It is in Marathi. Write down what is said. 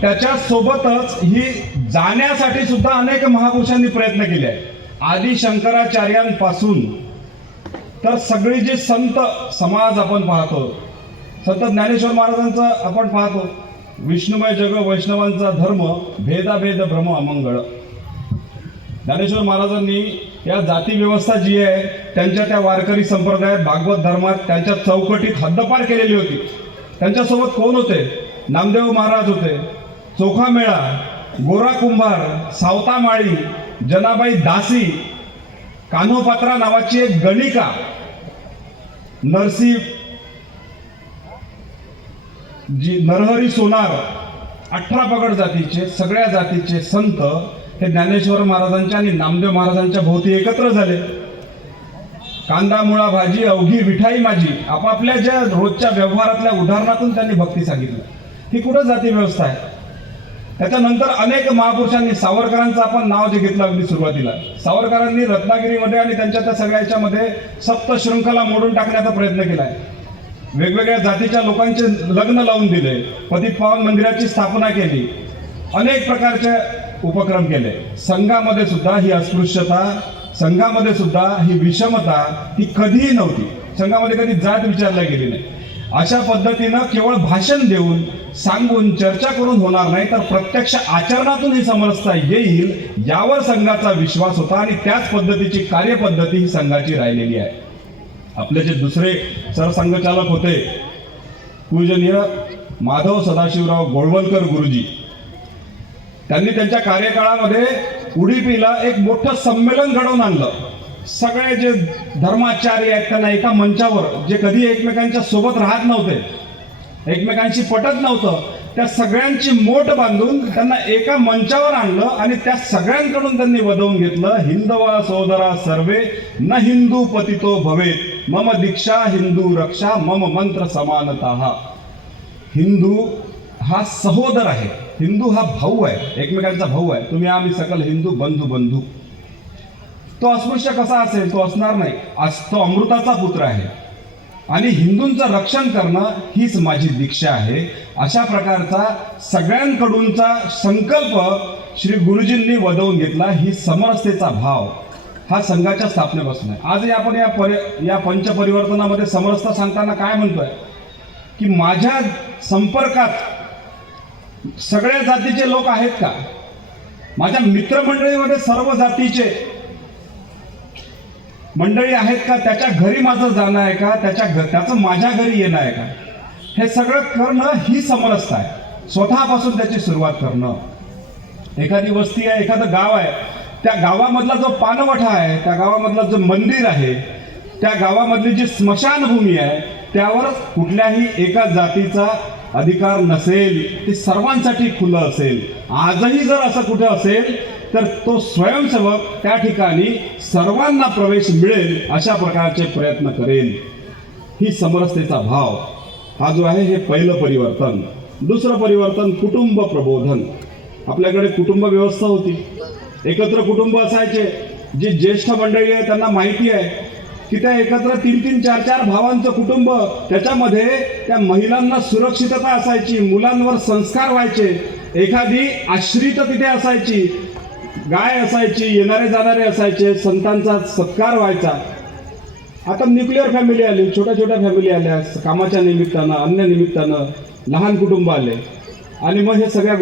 त्याच्या सोबतच ही जाण्यासाठी सुद्धा अनेक महापुरुषांनी प्रयत्न केले आहे. आदि शंकराचार्यांपासून तर सगळे जे संत समाज आपण पाहतो, संत ज्ञानेश्वर महाराजांचं आपण पाहतो, विष्णुमय जग वैष्णवांचा धर्म, भेदाभेद भ्रम अमंगळ. ज्ञानेश्वर महाराजांनी या जाती व्यवस्था जी आहे त्यांच्या त्या वारकरी संप्रदायात भागवत धर्मात त्यांच्या चौकटीत हद्दपार केलेली होती. त्यांच्यासोबत कोण होते? नामदेव महाराज होते, चोखा मेळा, गोरा कुंभार, सावता माळी, जनाबाई दासी, कान्होपात्रा नावाची एक गणिका, नरहरी सोनार, 18 पगड जातीचे सगळ्या जातीचे संत हे ज्ञानेश्वर महाराजांच्या आणि नामदेव महाराजांच्या भोवती एकत्र झाले. कांदा मुळा भाजी अवघी विठाई माझी, आपापल्या ज्या रोजच्या व्यवहारातल्या उदाहरणातून त्यांनी भक्ती सांगितलं. ही कुठं जाती व्यवस्था आहे? त्याच्यानंतर अनेक महापुरुषांनी, सावरकरांचं आपण नाव जे घेतलं अगदी सुरुवातीला, सावरकरांनी रत्नागिरीमध्ये आणि त्यांच्या त्या सगळ्या याच्यामध्ये सप्त शृंखला मोडून टाकण्याचा प्रयत्न केलाय. वेगवेगळ्या जातीच्या लोकांचे लग्न लावून दिले, पतित पावन मंदिराची स्थापना केली, अनेक प्रकारचे उपक्रम केले. संघामध्ये सुद्धा ही अस्पृश्यता, संघामध्ये सुद्धा ही विषमता ही कधीही नव्हती. संघामध्ये कधी जात विचारल्या गेली नाही. अशा पद्धतीनं केवळ भाषण देऊन, सांगून, चर्चा करून होणार नाही, तर प्रत्यक्ष आचरणातून ही समरसता येईल यावर संघाचा विश्वास होता आणि त्याच पद्धतीची कार्यपद्धती ही संघाची राहिलेली आहे. आपले जे दुसरे सरसंघचालक होते पूजनीय माधव सदाशिवराव गोळवलकर गुरुजी, त्यांनी त्यांच्या कार्यकाळामध्ये उडुपीला एक मोठं संमेलन घडवून आणलं. सगळे जे धर्माचार्य आहेत त्यांना एका मंचावर, जे कधी एकमेकांच्या सोबत राहत नव्हते, एकमेकांशी पटत नव्हतं, त्या सगळ्यांची मोट बांधून त्यांना एका मंचावर आणलं आणि त्या सगळ्यांकडून त्यांनी वदवून घेतलं, हिंदवा सोदरा सर्वे न हिंदू पतितो भवेत, मम दीक्षा हिंदू रक्षा मम मंत्र समानता. हिंदू हा सहोदर आहे, हिंदू हा भाऊ आहे, एकमेकांचा भाऊ आहे. तुम्ही आम्ही सकल हिंदू बंधू बंधू. तो अस्पृश्य कसा असेल? तो असणार नाही. तो अमृताचा पुत्र आहे आणि हिंदूंचं रक्षण करणं हीच माझी दीक्षा आहे. अशा प्रकारचा सगळ्यांकडूनचा संकल्प श्री गुरुजींनी वदवून घेतला. ही समरसतेचा भाव हा संघाच्या स्थापनेपासून आहे. आजही आपण या पंचपरिवर्तनामध्ये समरसता सांगताना काय म्हणतोय की माझ्या संपर्कात सगळ्या जातीचे लोक आहेत का? माझ्या मित्रमंडळीमध्ये सर्व जातीचे मंडळी आहेत का? त्याच्या घरी माझं जाणं आहे का? त्याचं माझ्या घरी येणं आहे का? हे सगळं करणं ही समरसता आहे. स्वतःपासून त्याची सुरुवात करणं. एखादी वस्ती आहे, एखादं गाव आहे, त्या गावामधला जो पानवठा आहे, त्या गावामधलं जो मंदिर आहे, त्या गावामधली जी स्मशानभूमी आहे, त्यावर कुठल्याही एका जातीचा अधिकार नसेल, ते सर्वांसाठी खुलं असेल. आजही जर असं कुठं असेल तर तो स्वयंसेवक त्या ठिकाणी सर्वांना प्रवेश मिळेल अशा प्रकारचे प्रयत्न करेल. ही समरसतेचा भाव हा जो आहे हे पहिलं परिवर्तन. दुसरं परिवर्तन कुटुंब प्रबोधन. आपल्याकडे कुटुंब व्यवस्था होती, एकत्र कुटुंब असायचे. जी ज्येष्ठ मंडळी आहे त्यांना माहिती आहे की त्या एकत्र 3-3, 4-4 भावांचं कुटुंब, त्याच्यामध्ये त्या महिलांना सुरक्षितता असायची, मुलांवर संस्कार व्हायचे, एखादी आश्रित तिथे असायची, गाय असायची, येणारे जाणारे असायचे, संतांचा सत्कार व्हायचा. आता न्यूक्लिअर फॅमिली आली, छोट्या छोट्या फॅमिली आल्या, कामाच्या निमित्तानं, अन्य निमित्तानं लहान कुटुंब आले आणि मग हे सगळ्या